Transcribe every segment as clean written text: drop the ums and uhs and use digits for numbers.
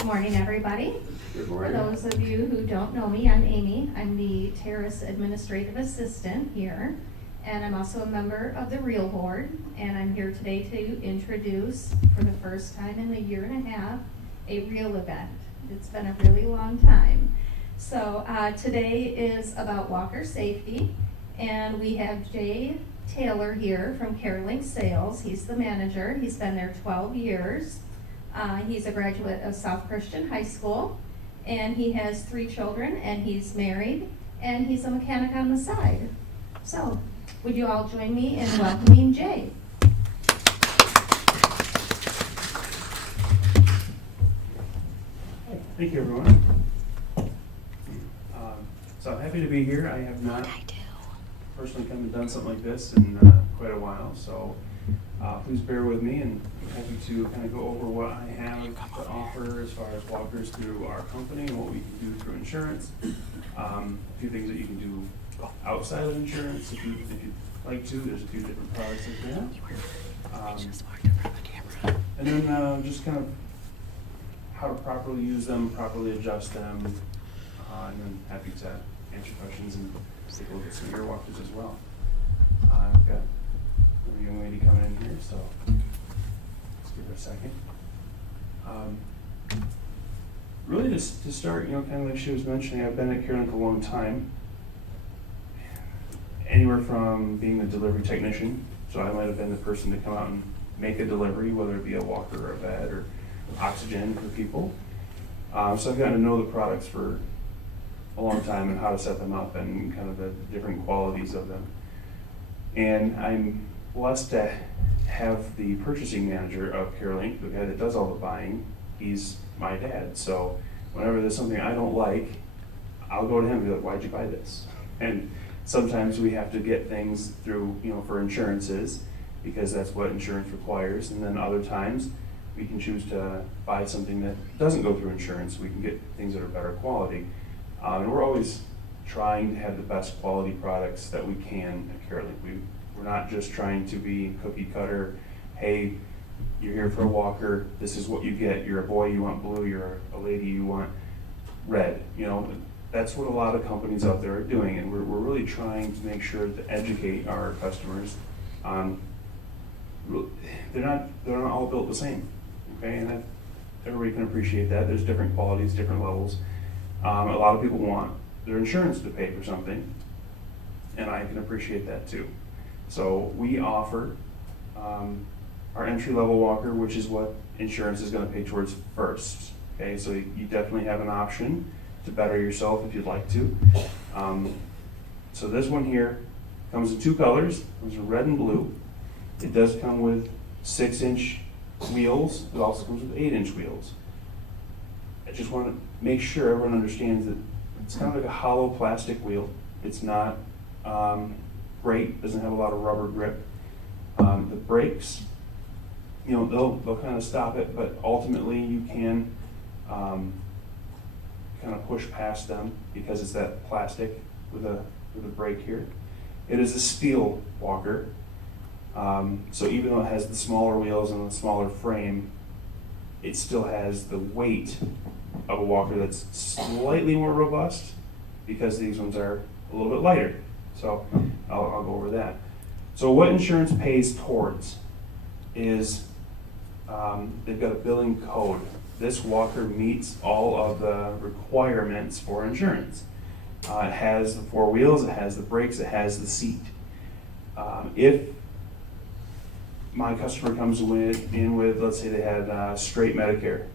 Good morning, everybody. Good For morning. those of you who don't know me, I'm Amy. I'm the Terrace Administrative Assistant here, and I'm also a member of the Real Board, and I'm here today to introduce, for the first time in a year and a half, a real event. It's been a really long time. So today is about walker safety, and we have Jay Taylor here from CareLinc Sales. He's the manager. He's been there 12 years. He's a graduate of South Christian High School, and he has 3 children, and he's married, and he's a mechanic on the side. So, would you all join me in welcoming Jay? Thank you, everyone. So I'm happy to be here. I have not personally come and done something like this in quite a while, so please bear with me, and I'm happy to kind of go over what I have to offer as far as walkers through our company and what we can do through insurance. A few things that you can do outside of insurance if you'd like to. There's a few different products like that. And then just kind of how to properly use them, properly adjust them, and then happy to answer questions and take a look at some of your walkers as well. I've got a young lady coming in here, so let's give her a second. Really just to start, kind of like she was mentioning, I've been at CareLinc a long time. Anywhere from being the delivery technician, so I might have been the person to come out and make a delivery, whether it be a walker or a bed or oxygen for people. So I've gotten to know the products for a long time and how to set them up and kind of the different qualities of them. And I'm blessed to have the purchasing manager of CareLinc, the guy that does all the buying. He's my dad, so whenever there's something I don't like, I'll go to him and be like, why'd you buy this? And sometimes we have to get things through, for insurances, because that's what insurance requires. And then other times, we can choose to buy something that doesn't go through insurance. We can get things that are better quality. And we're always trying to have the best quality products that we can at CareLinc. We're not just trying to be cookie cutter. Hey, you're here for a walker, this is what you get. You're a boy, you want blue. You're a lady, you want red. That's what a lot of companies out there are doing, and we're really trying to make sure to educate our customers on they're not all built the same. Okay, and everybody can appreciate that. There's different qualities, different levels. A lot of people want their insurance to pay for something, and I can appreciate that too. So we offer our entry-level walker, which is what insurance is going to pay towards first. Okay, so you definitely have an option to better yourself if you'd like to. So this one here comes in 2 colors. Comes in red and blue. It does come with 6-inch wheels. It also comes with 8-inch wheels. I just want to make sure everyone understands that it's kind of like a hollow plastic wheel. It's not great, doesn't have a lot of rubber grip. The brakes, they'll kind of stop it, but ultimately you can kind of push past them because it's that plastic with a brake here. It is a steel walker. So even though it has the smaller wheels and the smaller frame, it still has the weight of a walker that's slightly more robust because these ones are a little bit lighter. So I'll go over that. So what insurance pays towards is they've got a billing code. This walker meets all of the requirements for insurance. It has the 4 wheels, it has the brakes, it has the seat. If my customer comes in with, let's say they had straight Medicare.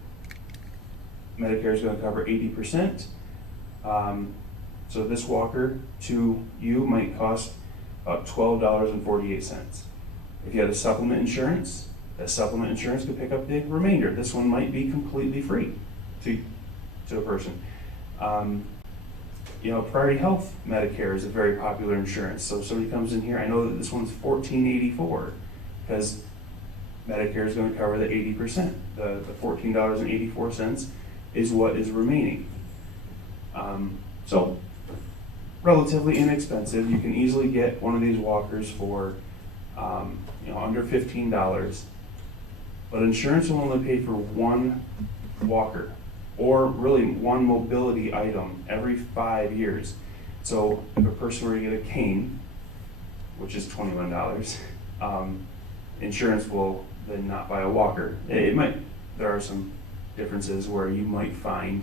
Medicare is going to cover 80%. So this walker to you might cost about $12.48. If you had a supplement insurance, that supplement insurance could pick up the remainder. This one might be completely free to a person. Priority Health Medicare is a very popular insurance. So if somebody comes in here, I know that this one's $14.84 because Medicare is going to cover the 80%. The $14.84 is what is remaining. So relatively inexpensive. You can easily get one of these walkers for under $15. But insurance will only pay for one walker. or really one mobility item every 5 years. So if a person were to get a cane, which is $21, insurance will then not buy a walker. There are some differences where you might find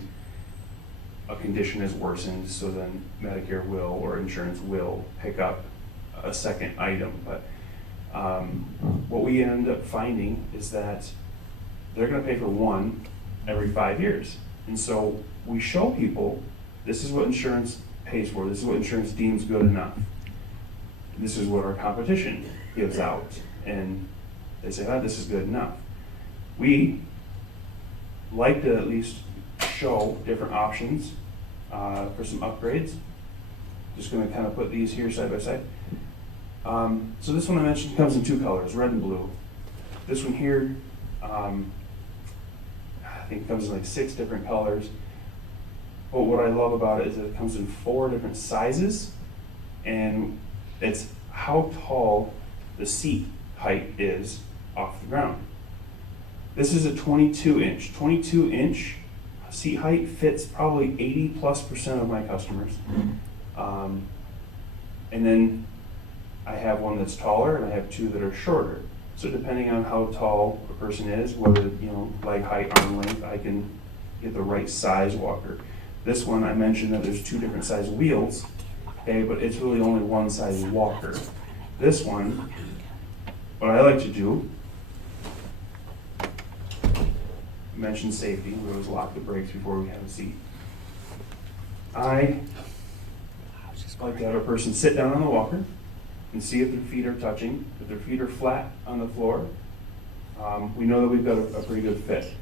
a condition has worsened, so then Medicare will or insurance will pick up a second item. But what we end up finding is that they're going to pay for one every 5 years. And so we show people, this is what insurance pays for, this is what insurance deems good enough. This is what our competition gives out. And they say, oh, this is good enough. We like to at least show different options for some upgrades. Just going to kind of put these here side by side. So this one I mentioned comes in two colors, red and blue. This one here, I think it comes in like 6 different colors. But what I love about it is that it comes in 4 different sizes, and it's how tall the seat height is off the ground. This is a 22-inch. 22-inch seat height fits probably 80+% of my customers. And then I have one that's taller, and I have 2 that are shorter. So depending on how tall a person is, whether, leg height, arm length, I can get the right size walker. This one, I mentioned that there's 2 different size wheels, okay, but it's really only one size walker. This one, what I like to do, mention safety, we always lock the brakes before we have a seat. I like to have a person sit down on the walker and see if their feet are touching. If their feet are flat on the floor, we know that we've got a pretty good fit.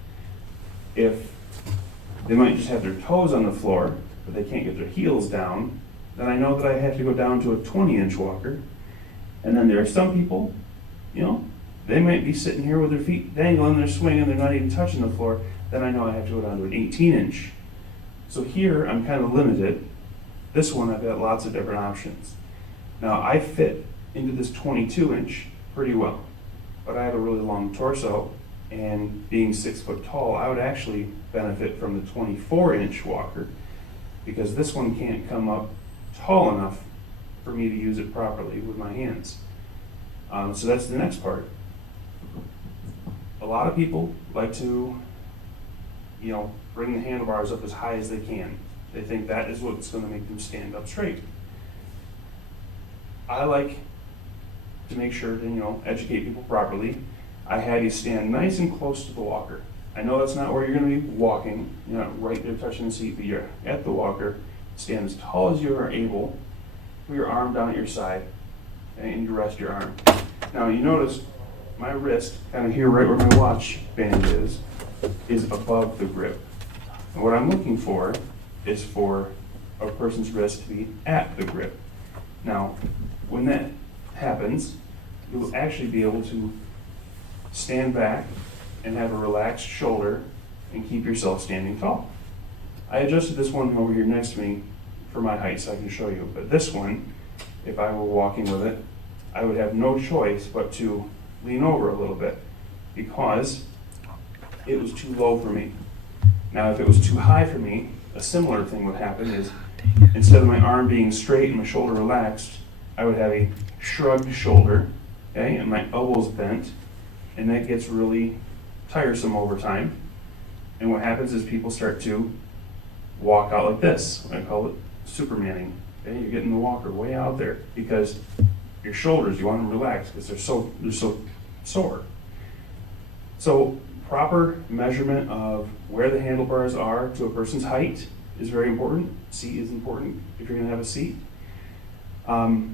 If they might just have their toes on the floor, but they can't get their heels down, then I know that I have to go down to a 20-inch walker. And then there are some people, they might be sitting here with their feet dangling, they're swinging, they're not even touching the floor. Then I know I have to go down to an 18-inch. So here I'm kind of limited. This one I've got lots of different options. Now I fit into this 22-inch pretty well, but I have a really long torso, and being 6 foot tall, I would actually benefit from the 24-inch walker, because this one can't come up tall enough for me to use it properly with my hands. So that's the next part. A lot of people like to, bring the handlebars up as high as they can. They think that is what's going to make them stand up straight. I like to make sure to, educate people properly. I had you stand nice and close to the walker. I know that's not where you're going to be walking, you're not right there touching the seat, but you're at the walker. Stand as tall as you are able, put your arm down at your side, and you rest your arm. Now you notice my wrist, kind of here right where my watch band is above the grip. And what I'm looking for is for a person's wrist to be at the grip. Now, when that happens, you'll actually be able to stand back and have a relaxed shoulder and keep yourself standing tall. I adjusted this one over here next to me for my height so I can show you, but this one, if I were walking with it, I would have no choice but to lean over a little bit because it was too low for me. Now, if it was too high for me, a similar thing would happen is instead of my arm being straight and my shoulder relaxed, I would have a shrugged shoulder, okay, and my elbows bent, and that gets really tiresome over time. And what happens is people start to walk out like this. I call it Supermaning. Okay, you're getting the walker way out there because your shoulders, you want them relaxed because they're so sore. So proper measurement of where the handlebars are to a person's height is very important. Seat is important if you're going to have a seat. Now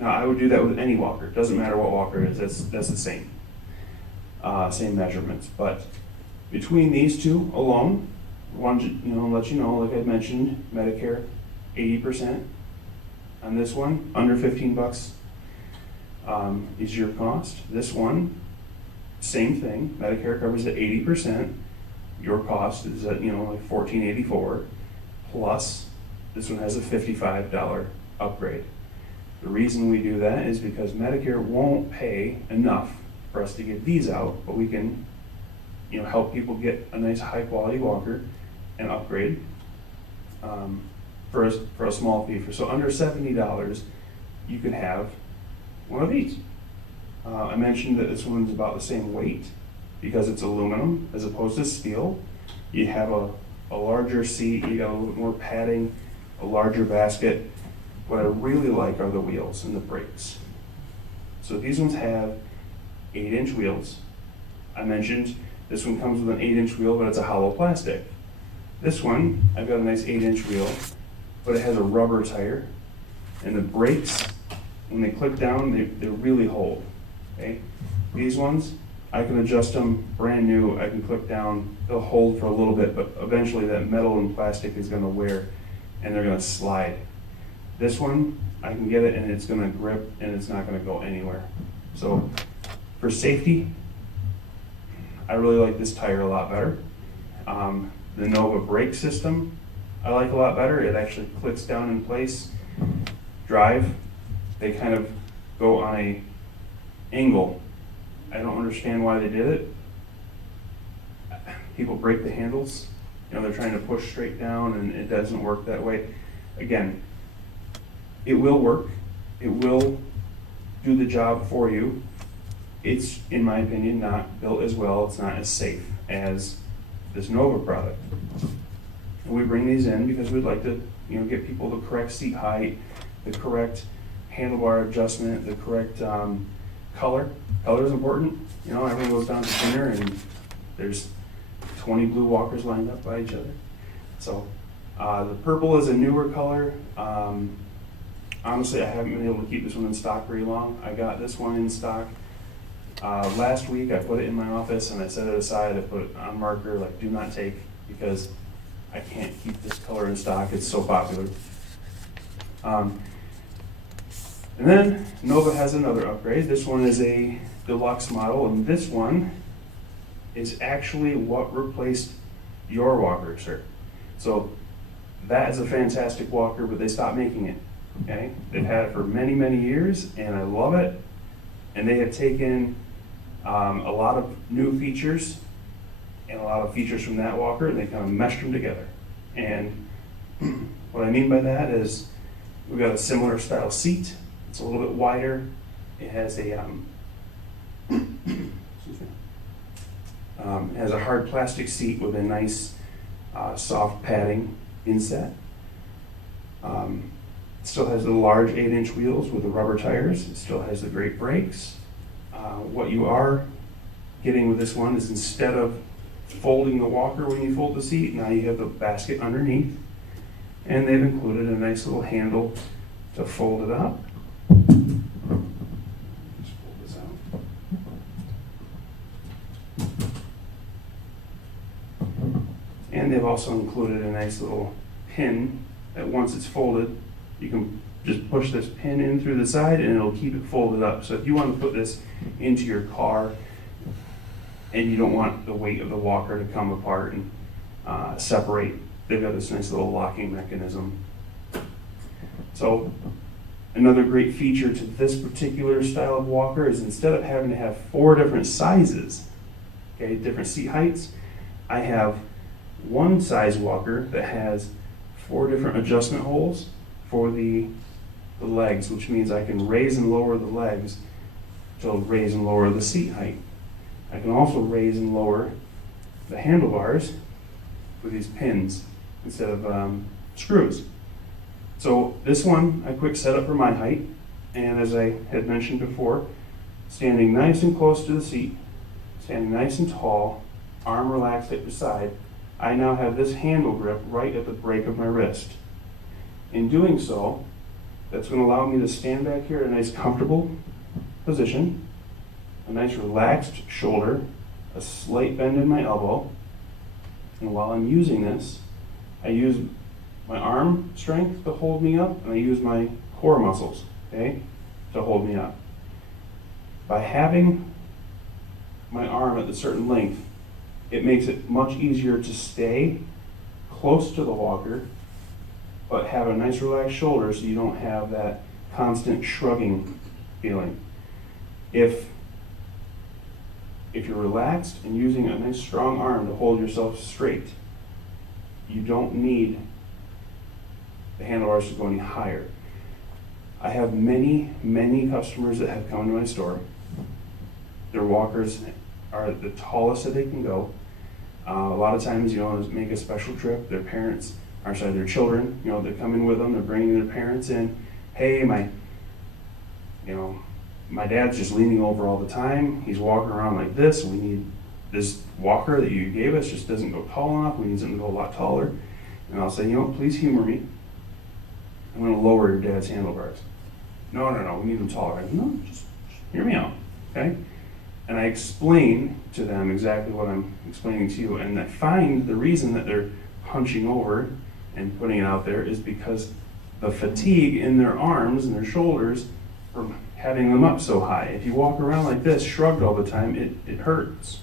I would do that with any walker. It doesn't matter what walker it is. That's the same measurements. But between these two alone, wanted to let you know, like I mentioned, Medicare 80%. On this one, under $15 is your cost. This one, same thing. Medicare covers at 80%. Your cost is at like $14.84. Plus, this one has a $55 upgrade. The reason we do that is because Medicare won't pay enough for us to get these out, but we can help people get a nice high quality walker and upgrade for a small fee. So under $70, you can have one of these. I mentioned that this one's about the same weight because it's aluminum as opposed to steel. You have a larger seat, you got a little bit more padding, a larger basket. What I really like are the wheels and the brakes. So these ones have 8-inch wheels. I mentioned this one comes with an 8-inch wheel, but it's a hollow plastic. This one, I've got a nice 8-inch wheel, but it has a rubber tire, and the brakes, when they click down, they really hold. Okay? These ones, I can adjust them brand new. I can click down, they'll hold for a little bit, but eventually that metal and plastic is going to wear, and they're going to slide. This one, I can get it, and it's going to grip, and it's not going to go anywhere. So for safety, I really like this tire a lot better. The Nova brake system, I like a lot better. It actually clicks down in place. Drive, they kind of go on a angle. I don't understand why they did it. People break the handles. They're trying to push straight down, and it doesn't work that way. Again, it will work. It will do the job for you. It's, in my opinion, not built as well. It's not as safe as this Nova product. And we bring these in because we'd like to, get people the correct seat height, the correct handlebar adjustment, the correct color. Color is important. Everyone goes down to dinner and there's 20 blue walkers lined up by each other. So the purple is a newer color. Honestly, I haven't been able to keep this one in stock very long. I got this one in stock last week. I put it in my office and I set it aside. I put it on marker, like do not take, because I can't keep this color in stock. It's so popular. And then Nova has another upgrade. This one is a deluxe model, and this one is actually what replaced your walker, sir. So that is a fantastic walker, but they stopped making it. Okay, they've had it for many, many years, and I love it. And they have taken a lot of new features and a lot of features from that walker, and they kind of meshed them together. And what I mean by that is we've got a similar style seat. It's a little bit wider. It has a it has a hard plastic seat with a nice soft padding inset. It still has the large 8-inch wheels with the rubber tires. It still has the great brakes. What you are getting with this one is, instead of folding the walker when you fold the seat, now you have the basket underneath, and they've included a nice little handle to fold it up. Just fold this out. And they've also included a nice little pin that, once it's folded, you can just push this pin in through the side and it'll keep it folded up. So if you want to put this into your car and you don't want the weight of the walker to come apart and separate, they've got this nice little locking mechanism. So another great feature to this particular style of walker is, instead of having to have 4 different sizes, okay, different seat heights, I have one size walker that has 4 different adjustment holes for the legs, which means I can raise and lower the legs to raise and lower the seat height. I can also raise and lower the handlebars with these pins instead of screws. So this one I quick set up for my height, and as I had mentioned before, standing nice and close to the seat, standing nice and tall, arm relaxed at your side, I now have this handle grip right at the break of my wrist. In doing so, that's going to allow me to stand back here in a nice comfortable position, a nice relaxed shoulder, a slight bend in my elbow, and while I'm using this, I use my arm strength to hold me up, and I use my core muscles, okay, to hold me up. By having my arm at a certain length, it makes it much easier to stay close to the walker, but have a nice relaxed shoulder so you don't have that constant shrugging feeling. If if you're relaxed and using a nice strong arm to hold yourself straight, you don't need the handlebars to go any higher. I have many, many customers that have come to my store. Their walkers are the tallest that they can go. A lot of times, make a special trip. Their parents, their children, they come in with them. They're bringing their parents in. Hey, my dad's just leaning over all the time. He's walking around like this. We need this walker that you gave us just doesn't go tall enough. We need something to go a lot taller. And I'll say, please humor me. I'm going to lower your dad's handlebars. No, we need them taller. I go, no, just hear me out, okay? And I explain to them exactly what I'm explaining to you, and I find the reason that they're hunching over and putting it out there is because the fatigue in their arms and their shoulders from having them up so high. If you walk around like this, shrugged all the time, it hurts.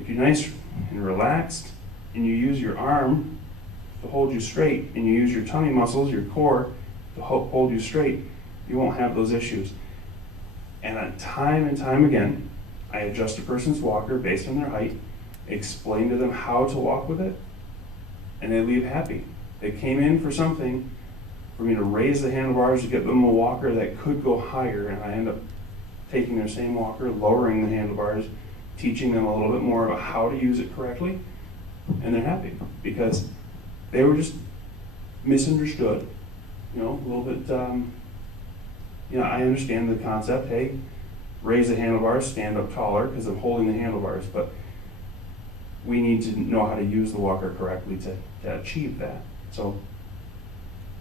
If you're nice and relaxed, and you use your arm to hold you straight, and you use your tummy muscles, your core, to hold you straight, you won't have those issues. And time again, I adjust a person's walker based on their height, explain to them how to walk with it, and they leave happy. They came in for something, for me to raise the handlebars to get them a walker that could go higher, and I end up taking their same walker, lowering the handlebars, teaching them a little bit more about how to use it correctly, and they're happy because they were just misunderstood, a little bit, I understand the concept, hey, raise the handlebars, stand up taller because I'm holding the handlebars, but we need to know how to use the walker correctly to achieve that. So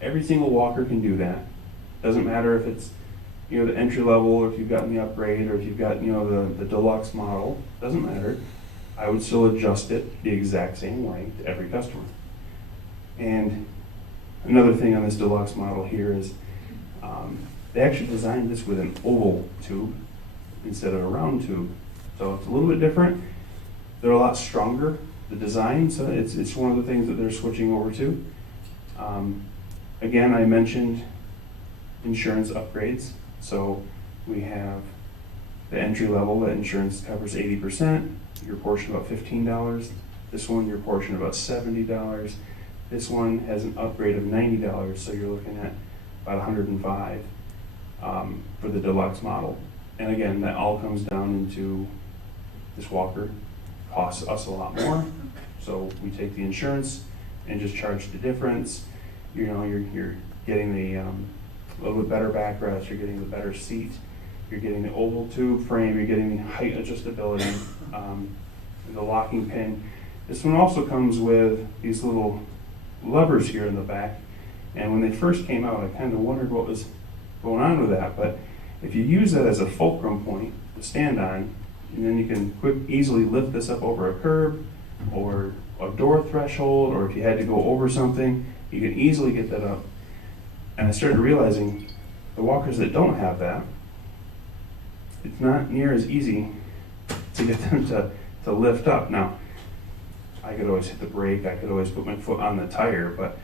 every single walker can do that. Doesn't matter if it's the entry level or if you've gotten the upgrade or if you've got the deluxe model, doesn't matter. I would still adjust it the exact same way to every customer. And another thing on this deluxe model here is they actually designed this with an oval tube instead of a round tube. So it's a little bit different. They're a lot stronger, the design, so it's one of the things that they're switching over to. Again, I mentioned insurance upgrades. So we have the entry level that insurance covers 80%, your portion about $15. This one, your portion about $70. This one has an upgrade of $90, so you're looking at about $105 for the deluxe model. And again, that all comes down into this walker costs us a lot more. So we take the insurance and just charge the difference. You're getting the a little bit better backrest, you're getting the better seat, you're getting the oval tube frame, you're getting the height adjustability, and the locking pin. This one also comes with these little levers here in the back. And when they first came out, I kind of wondered what was going on with that. But if you use that as a fulcrum point to stand on, and then you can easily lift this up over a curb or a door threshold, or if you had to go over something, you can easily get that up. And I started realizing the walkers that don't have that, it's not near as easy to get them to lift up. Now, I could always hit the brake, I could always put my foot on the tire, but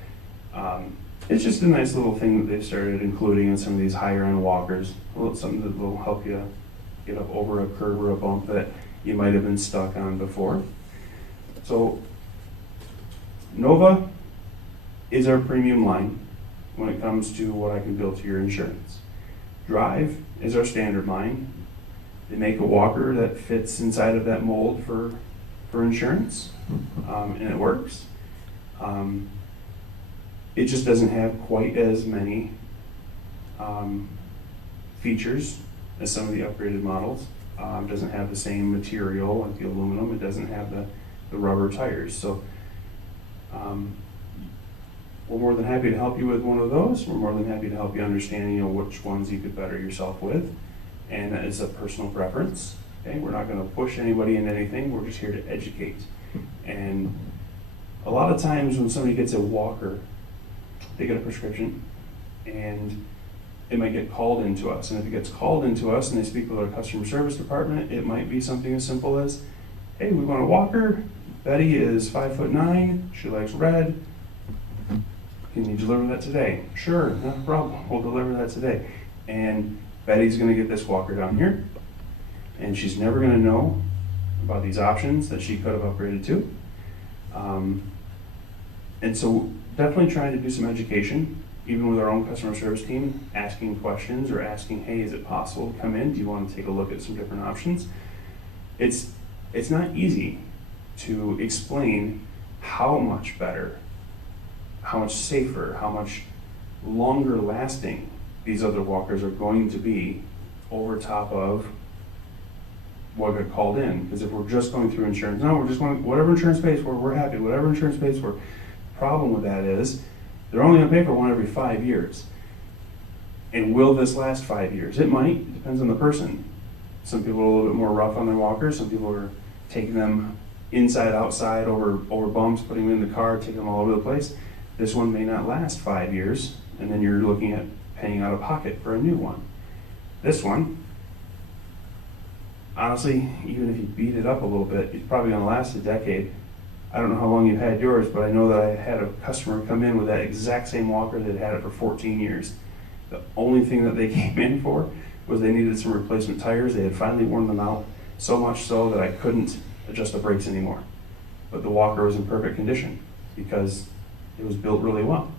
it's just a nice little thing that they've started including in some of these higher end walkers. Something that will help you get up over a curb or a bump that you might have been stuck on before. So Nova is our premium line when it comes to what I can build to your insurance. Drive is our standard line. They make a walker that fits inside of that mold for insurance, and it works. It just doesn't have quite as many features as some of the upgraded models. Doesn't have the same material like the aluminum. It doesn't have the rubber tires. So we're more than happy to help you with one of those. We're more than happy to help you understand which ones you could better yourself with. And that is a personal preference. Okay? We're not going to push anybody into anything. We're just here to educate. And a lot of times when somebody gets a walker, they get a prescription and it might get called into us. And if it gets called into us and they speak with our customer service department, it might be something as simple as, hey, we want a walker. Betty is 5'9", she likes red. Can you deliver that today? Sure, no problem, we'll deliver that today. And Betty's gonna get this walker down here, and she's never gonna know about these options that she could have upgraded to. And so definitely trying to do some education, even with our own customer service team, asking questions or asking, hey, is it possible to come in? Do you want to take a look at some different options? It's not easy to explain how much better, how much safer, how much longer lasting these other walkers are going to be over top of what got called in. Because if we're just going through insurance, no, we're just going, whatever insurance pays for, we're happy, whatever insurance pays for. Problem with that is, they're only gonna pay for one every 5 years. And will this last 5 years? It might, it depends on the person. Some people are a little bit more rough on their walkers, some people are taking them inside, outside, over bumps, putting them in the car, taking them all over the place. This one may not last 5 years, and then you're looking at paying out of pocket for a new one. This one, honestly, even if you beat it up a little bit, it's probably gonna last a decade. I don't know how long you've had yours, but I know that I had a customer come in with that exact same walker that had it for 14 years. The only thing that they came in for was they needed some replacement tires. They had finally worn them out, so much so that I couldn't adjust the brakes anymore. But the walker was in perfect condition because it was built really well.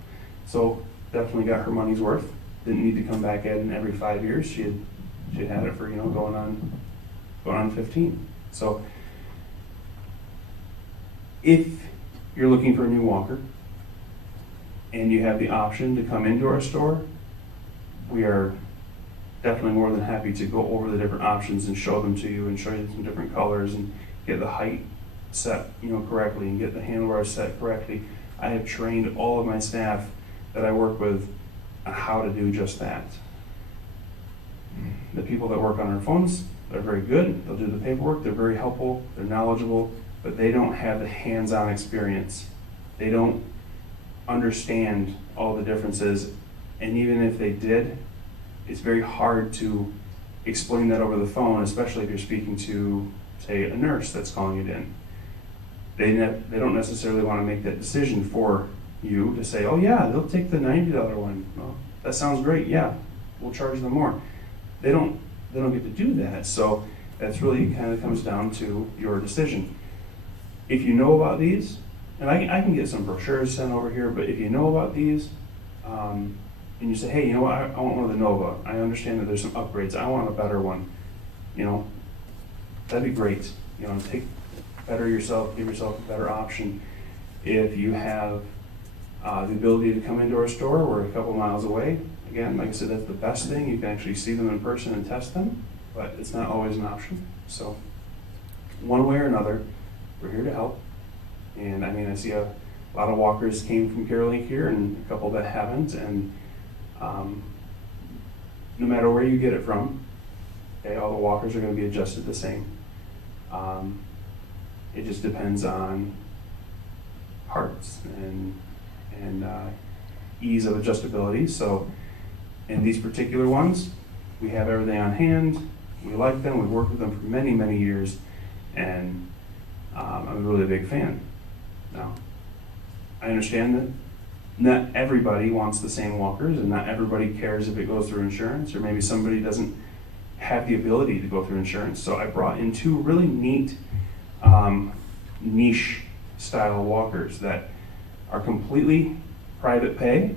So definitely got her money's worth. Didn't need to come back in every 5 years. She had it for, going on 15. So if you're looking for a new walker and you have the option to come into our store, we are definitely more than happy to go over the different options and show them to you and show you some different colors and get the height set correctly and get the handlebars set correctly. I have trained all of my staff that I work with on how to do just that. The people that work on our phones, they're very good. They'll do the paperwork. They're very helpful. They're knowledgeable, but they don't have the hands-on experience. They don't understand all the differences. And even if they did, it's very hard to explain that over the phone, especially if you're speaking to, say, a nurse that's calling it in. They don't necessarily want to make that decision for you to say, oh yeah, they'll take the $90 one. Well, that sounds great. Yeah, we'll charge them more. They don't get to do that. So that's really kind of comes down to your decision. If you know about these, and I can get some brochures sent over here, but if you know about these, and you say, hey, you know what, I want one of the Nova. I understand that there's some upgrades. I want a better one. That'd be great. Take better yourself, give yourself a better option. If you have the ability to come into our store, we're a couple miles away. Again, like I said, that's the best thing. You can actually see them in person and test them, but it's not always an option. So one way or another, we're here to help. And I see a lot of walkers came from CareLinc here and a couple that haven't. And no matter where you get it from, okay, all the walkers are going to be adjusted the same. It just depends on parts and ease of adjustability. So in these particular ones, we have everything on hand. We like them. We've worked with them for many, many years, and I'm really a big fan. Now, I understand that not everybody wants the same walkers, and not everybody cares if it goes through insurance, or maybe somebody doesn't have the ability to go through insurance. So I brought in two really neat niche style walkers that are completely private pay.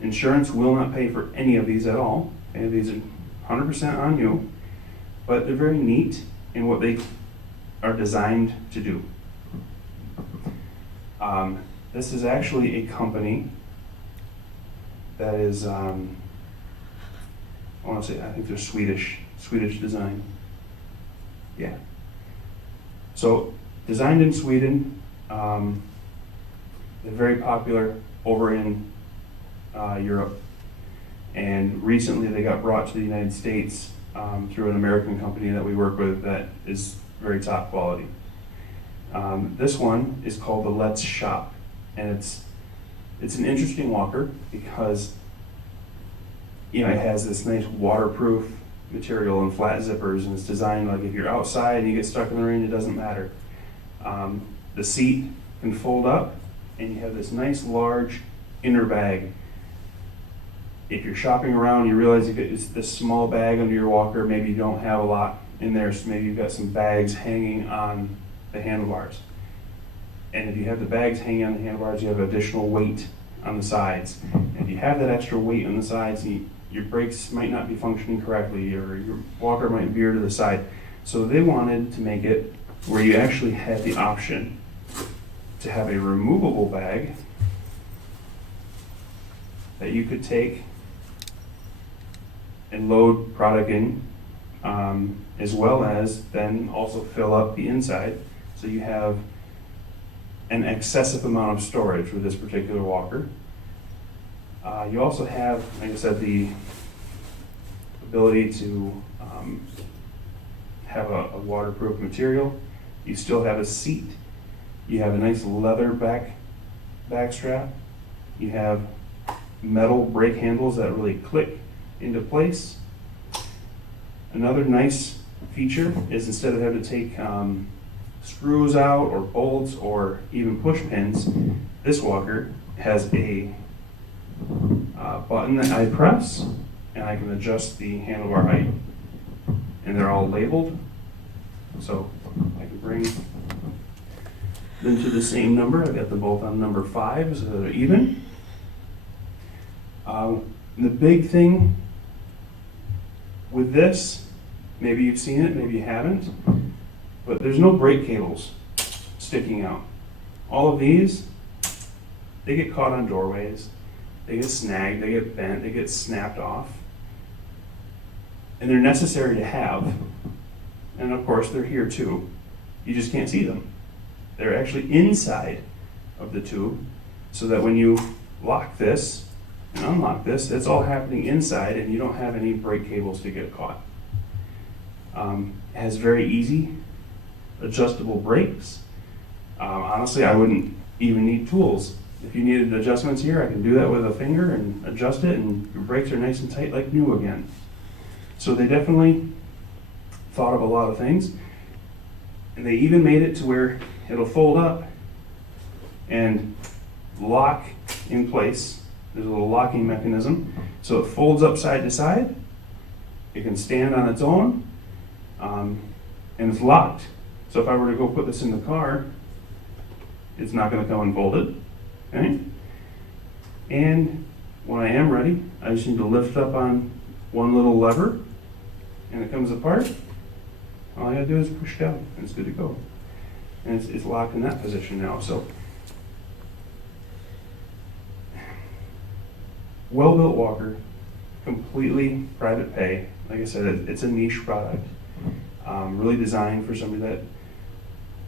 Insurance will not pay for any of these at all. Okay? These are 100% on you, but they're very neat in what they are designed to do. This is actually a company that is, I think they're Swedish design. Yeah. So designed in Sweden, they're very popular over in Europe, and recently they got brought to the United States through an American company that we work with that is very top quality. This one is called the Let's Shop, and it's an interesting walker because it has this nice waterproof material and flat zippers, and it's designed like if you're outside and you get stuck in the rain, it doesn't matter. The seat can fold up, and you have this nice large inner bag. If you're shopping around, you realize you get this small bag under your walker, maybe you don't have a lot in there, so maybe you've got some bags hanging on the handlebars. And if you have the bags hanging on the handlebars, you have additional weight on the sides. And if you have that extra weight on the sides, your brakes might not be functioning correctly, or your walker might veer to the side. So they wanted to make it where you actually had the option to have a removable bag that you could take and load product in, as well as then also fill up the inside, so you have an excessive amount of storage with this particular walker. You also have, like I said, the ability to have a waterproof material. You still have a seat. You have a nice leather back strap. You have metal brake handles that really click into place. Another nice feature is, instead of having to take screws out or bolts or even push pins, this walker has a button that I press, and I can adjust the handlebar height. And they're all labeled, so I can bring them to the same number. I've got them both on number 5, so they're even. The big thing with this, maybe you've seen it, maybe you haven't, but there's no brake cables sticking out. All of these, they get caught on doorways, they get snagged, they get bent, they get snapped off. And they're necessary to have. And of course, they're here too. You just can't see them. They're actually inside of the tube, so that when you lock this and unlock this, it's all happening inside, and you don't have any brake cables to get caught. It has very easy adjustable brakes. Honestly, I wouldn't even need tools. If you needed adjustments here, I can do that with a finger and adjust it, and your brakes are nice and tight like new again. So they definitely thought of a lot of things, and they even made it to where it'll fold up and lock in place. There's a little locking mechanism, so it folds up side to side. It can stand on its own, and it's locked. So if I were to go put this in the car, it's not going to come unfolded. Okay? And when I am ready, I just need to lift up on one little lever, and it comes apart. All I gotta do is push down, and it's good to go. And it's locked in that position now. So, well-built walker, completely private pay. Like I said, it's a niche product, really designed for somebody that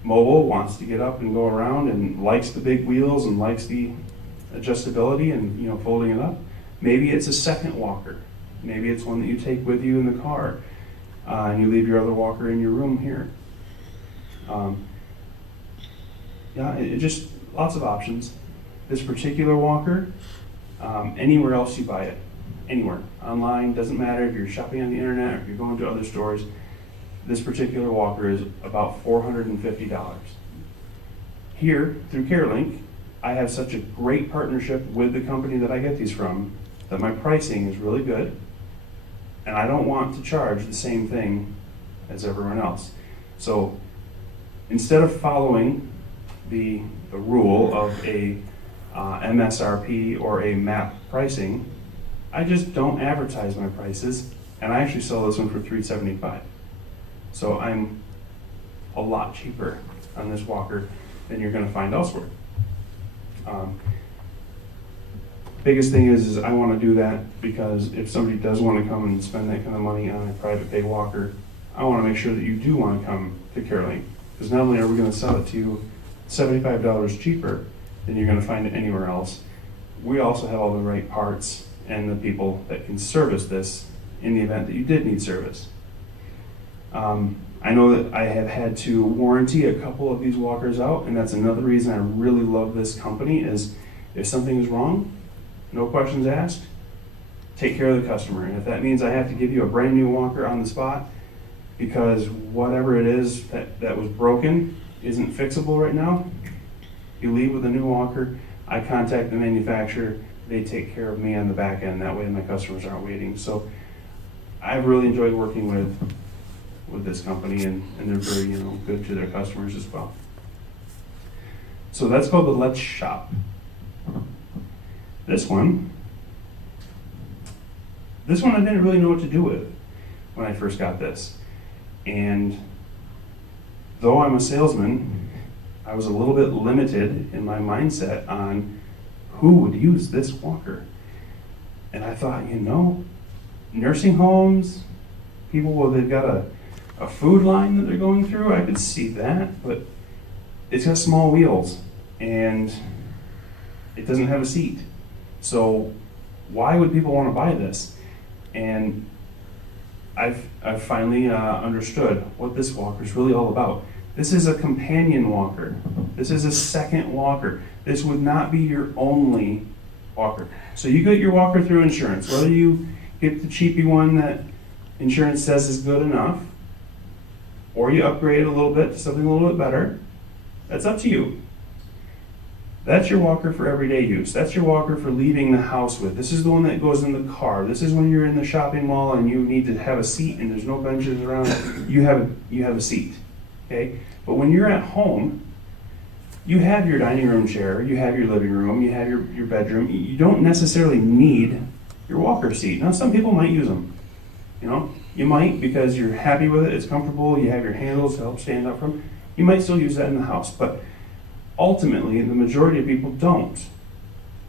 mobile, wants to get up and go around, and likes the big wheels and likes the adjustability and folding it up. Maybe it's a second walker. Maybe it's one that you take with you in the car, and you leave your other walker in your room here. It just lots of options. This particular walker, anywhere else you buy it, anywhere, online, doesn't matter if you're shopping on the internet or if you're going to other stores, this particular walker is about $450. Here, through CareLinc, I have such a great partnership with the company that I get these from that my pricing is really good, and I don't want to charge the same thing as everyone else. So instead of following the rule of a MSRP or a MAP pricing, I just don't advertise my prices, and I actually sell this one for $375. So I'm a lot cheaper on this walker than you're going to find elsewhere. Biggest thing is I want to do that because if somebody does want to come and spend that kind of money on a private pay walker, I want to make sure that you do want to come to CareLinc, because not only are we going to sell it to you $75 cheaper than you're going to find it anywhere else, we also have all the right parts and the people that can service this in the event that you did need service. I know that I have had to warranty a couple of these walkers out, and that's another reason I really love this company. Is if something is wrong, no questions asked, take care of the customer. And if that means I have to give you a brand new walker on the spot because whatever it is that was broken isn't fixable right now, you leave with a new walker, I contact the manufacturer, they take care of me on the back end. That way my customers aren't waiting. So I've really enjoyed working with this company, and they're very, good to their customers as well. So that's called the Let's Shop. This one I didn't really know what to do with when I first got this. And though I'm a salesman, I was a little bit limited in my mindset on who would use this walker. And I thought, nursing homes, people, well, they've got a food line that they're going through, I could see that, but it's got small wheels and it doesn't have a seat. So why would people want to buy this? And I've finally understood what this walker is really all about. This is a companion walker. This is a second walker. This would not be your only walker. So you get your walker through insurance, whether you get the cheapy one that insurance says is good enough, or you upgrade a little bit to something a little bit better. That's up to you. That's your walker for everyday use. That's your walker for leaving the house with. This is the one that goes in the car. This is when you're in the shopping mall and you need to have a seat and there's no benches around. You have a seat, okay? But when you're at home, you have your dining room chair, you have your living room, you have your bedroom. You don't necessarily need your walker seat. Now, some people might use them. You might because you're happy with it, it's comfortable, you have your handles to help stand up from. You might still use that in the house, but ultimately, the majority of people don't.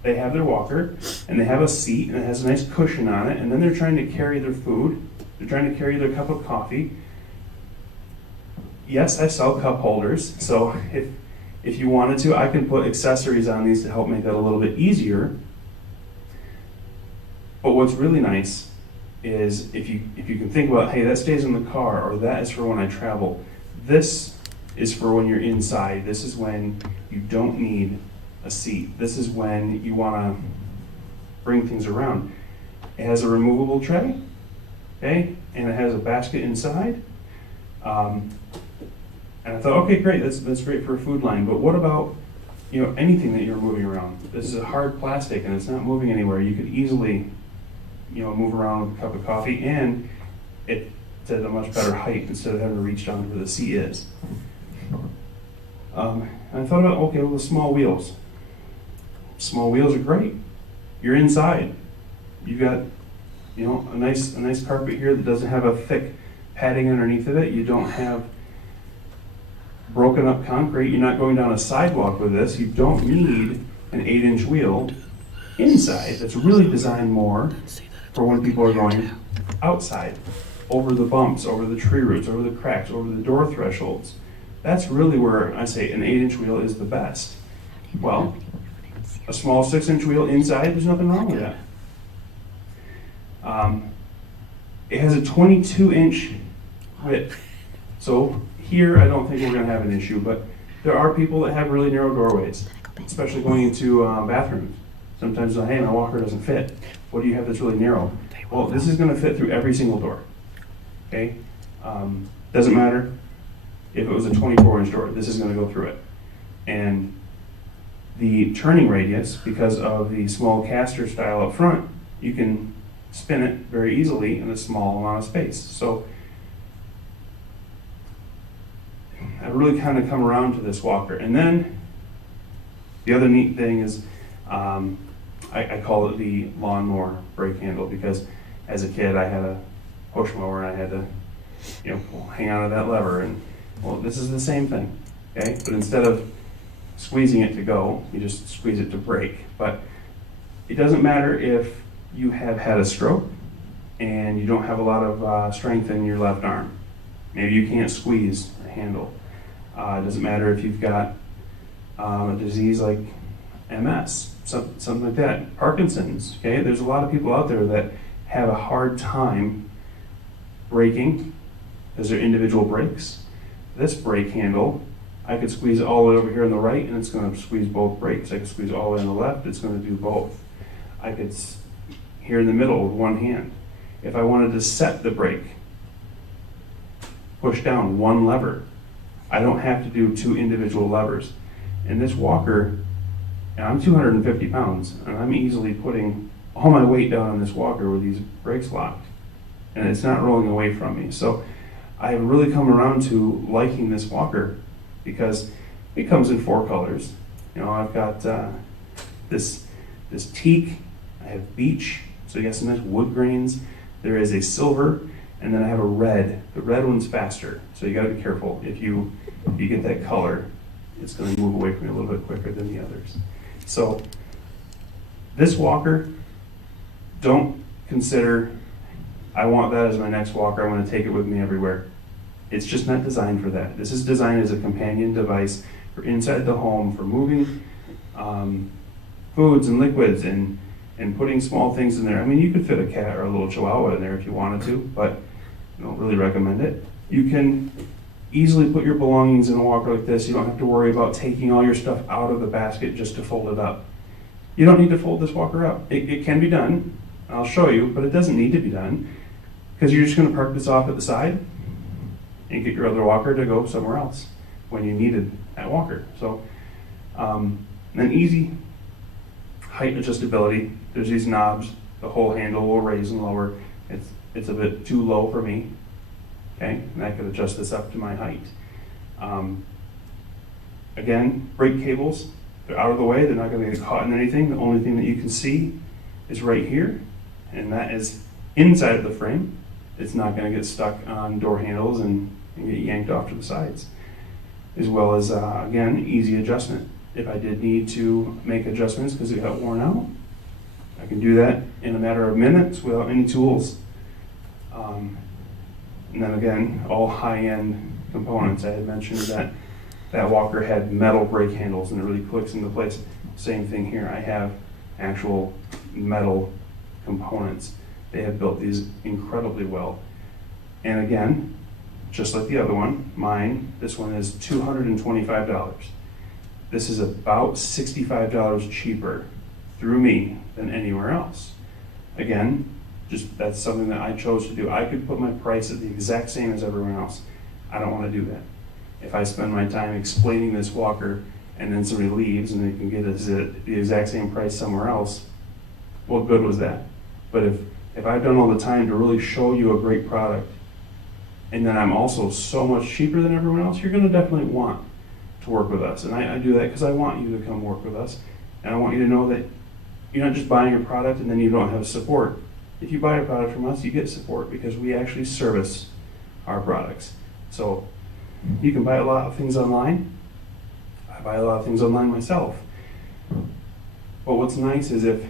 They have their walker, and they have a seat, and it has a nice cushion on it, and then they're trying to carry their food, they're trying to carry their cup of coffee. Yes, I sell cup holders, so if you wanted to, I can put accessories on these to help make that a little bit easier. But what's really nice is if you can think about, hey, that stays in the car, or that is for when I travel. This is for when you're inside. This is when you don't need a seat. This is when you want to bring things around. It has a removable tray, okay, and it has a basket inside. And I thought, okay, great, that's great for a food line. But what about anything that you're moving around? This is a hard plastic and it's not moving anywhere. You could easily move around with a cup of coffee, and it's at a much better height instead of having to reach down to where the seat is. And I thought about, okay, well, the small wheels. Small wheels are great. You're inside. You've got, a nice carpet here that doesn't have a thick padding underneath of it. You don't have broken up concrete. You're not going down a sidewalk with this. You don't need an 8-inch wheel inside. That's really designed more for when people are going outside, over the bumps, over the tree roots, over the cracks, over the door thresholds. That's really where I say an 8-inch wheel is the best. Well, a small 6-inch wheel inside, there's nothing wrong with that. It has a 22-inch width. So here, I don't think we're going to have an issue, but there are people that have really narrow doorways, especially going into bathrooms. Sometimes, hey, my walker doesn't fit. What do you have that's really narrow? Well, this is going to fit through every single door. Okay? Doesn't matter if it was a 24-inch door. This is going to go through it. And the turning radius, because of the small caster style up front, you can spin it very easily in a small amount of space. So I've really kind of come around to this walker. And then the other neat thing is I call it the Lawnmower brake handle, because as a kid I had a push mower and I had to hang on to that lever, and well, this is the same thing, okay? But instead of squeezing it to go, you just squeeze it to brake. But it doesn't matter if you have had a stroke and you don't have a lot of strength in your left arm. Maybe you can't squeeze a handle. It doesn't matter if you've got a disease like MS, something like that, Parkinson's, okay? There's a lot of people out there that have a hard time braking because they're individual brakes. This brake handle, I could squeeze it all the way over here on the right and it's going to squeeze both brakes. I could squeeze it all the way on the left, it's going to do both. I could here in the middle with one hand. If I wanted to set the brake, push down one lever. I don't have to do two individual levers. And this walker, and I'm 250 pounds, and I'm easily putting all my weight down on this walker with these brakes locked. And it's not rolling away from me. So I've really come around to liking this walker because it comes in 4 colors. You know, I've got this teak, I have beech, so you got some nice wood grains. There is a silver, and then I have a red. The red one's faster, so you got to be careful. If you get that color, it's going to move away from you a little bit quicker than the others. So this walker, don't consider, I want that as my next walker, I want to take it with me everywhere. It's just not designed for that. This is designed as a companion device for inside the home, for moving foods and liquids and putting small things in there. I mean, you could fit a cat or a little chihuahua in there if you wanted to, but I don't really recommend it. You can easily put your belongings in a walker like this. You don't have to worry about taking all your stuff out of the basket just to fold it up. You don't need to fold this walker up. It can be done, I'll show you, but it doesn't need to be done because you're just going to park this off at the side and get your other walker to go somewhere else when you needed that walker. So, then easy height adjustability. There's these knobs. The whole handle will raise and lower. It's a bit too low for me. Okay, and I could adjust this up to my height. Again, brake cables, they're out of the way. They're not going to get caught in anything. The only thing that you can see is right here, and that is inside of the frame. It's not going to get stuck on door handles and get yanked off to the sides. As well as, again, easy adjustment. If I did need to make adjustments because it got worn out, I can do that in a matter of minutes without any tools. And then again, all high-end components. I had mentioned that walker had metal brake handles and it really clicks into place. Same thing here. I have actual metal components. They have built these incredibly well. And again, just like the other one, this one is $225. This is about $65 cheaper through me than anywhere else. Again, just that's something that I chose to do. I could put my price at the exact same as everyone else. I don't want to do that. If I spend my time explaining this walker and then somebody leaves and they can get it at the exact same price somewhere else, what good was that? But if I've done all the time to really show you a great product and then I'm also so much cheaper than everyone else, you're going to definitely want to work with us. And I do that because I want you to come work with us. And I want you to know that you're not just buying a product and then you don't have support. If you buy a product from us, you get support because we actually service our products. So you can buy a lot of things online. I buy a lot of things online myself. But what's nice is if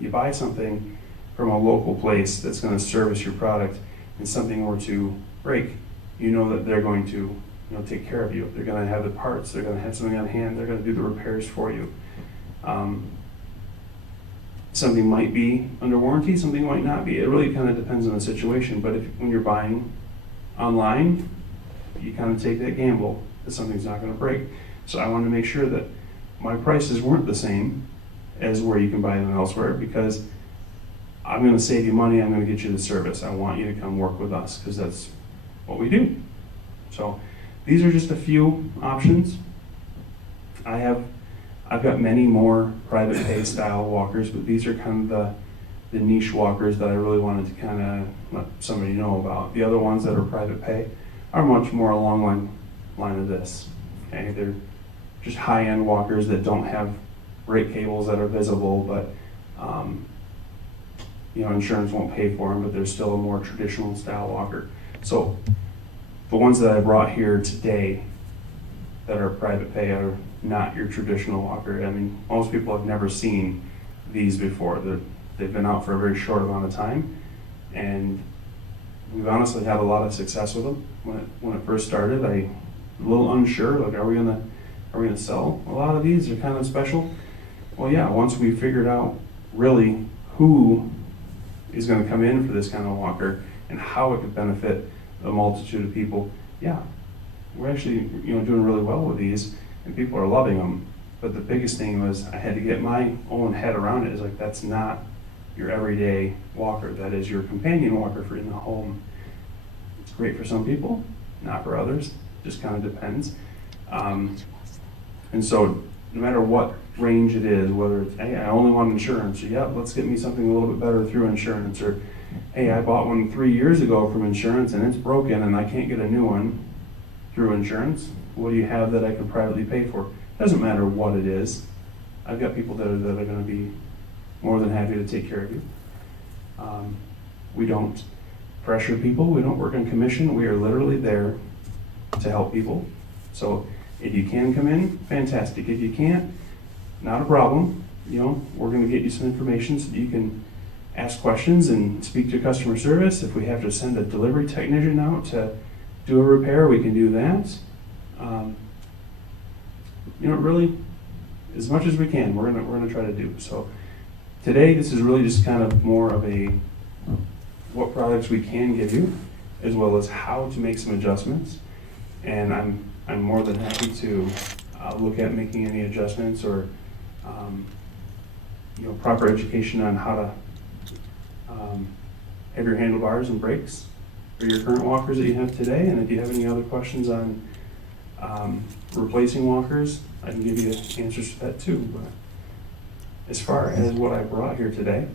you buy something from a local place that's going to service your product and something were to break, you know that they're going to take care of you. They're going to have the parts. They're going to have something on hand. They're going to do the repairs for you. Something might be under warranty, something might not be. It really kind of depends on the situation. But when you're buying online, you kind of take that gamble that something's not going to break. So I wanted to make sure that my prices weren't the same as where you can buy them elsewhere because I'm going to save you money. I'm going to get you the service. I want you to come work with us because that's what we do. So these are just a few options. I've got many more private pay style walkers, but these are kind of the niche walkers that I really wanted to kind of let somebody know about. The other ones that are private pay are much more along line of this. Okay, they're just high-end walkers that don't have brake cables that are visible, but insurance won't pay for them, but they're still a more traditional style walker. So the ones that I brought here today that are private pay are not your traditional walker. I mean, most people have never seen these before. They've been out for a very short amount of time, and we've honestly had a lot of success with them. When it first started, I was a little unsure, like, are we gonna sell a lot of these? They're kind of special. Well, yeah, once we figured out really who is going to come in for this kind of walker and how it could benefit a multitude of people, yeah, we're actually doing really well with these, and people are loving them. But the biggest thing was I had to get my own head around it. It's like, that's not your everyday walker. That is your companion walker for in the home. It's great for some people, not for others. Just kind of depends. And so no matter what range it is, whether it's, hey, I only want insurance, or yeah, let's get me something a little bit better through insurance, or hey, I bought one 3 years ago from insurance and it's broken and I can't get a new one through insurance. What do you have that I can privately pay for? Doesn't matter what it is. I've got people that are going to be more than happy to take care of you. We don't pressure people. We don't work on commission. We are literally there to help people. So if you can come in, fantastic. If you can't, not a problem. You know, we're going to get you some information so that you can ask questions and speak to customer service. If we have to send a delivery technician out to do a repair, we can do that. You know, really, as much as we can, we're gonna try to do. So today, this is really just kind of more of a what products we can give you, as well as how to make some adjustments. And I'm more than happy to look at making any adjustments or you know, proper education on how to have your handlebars and brakes for your current walkers that you have today. And if you have any other questions on replacing walkers, I can give you answers to that too. But as far as what I brought here today,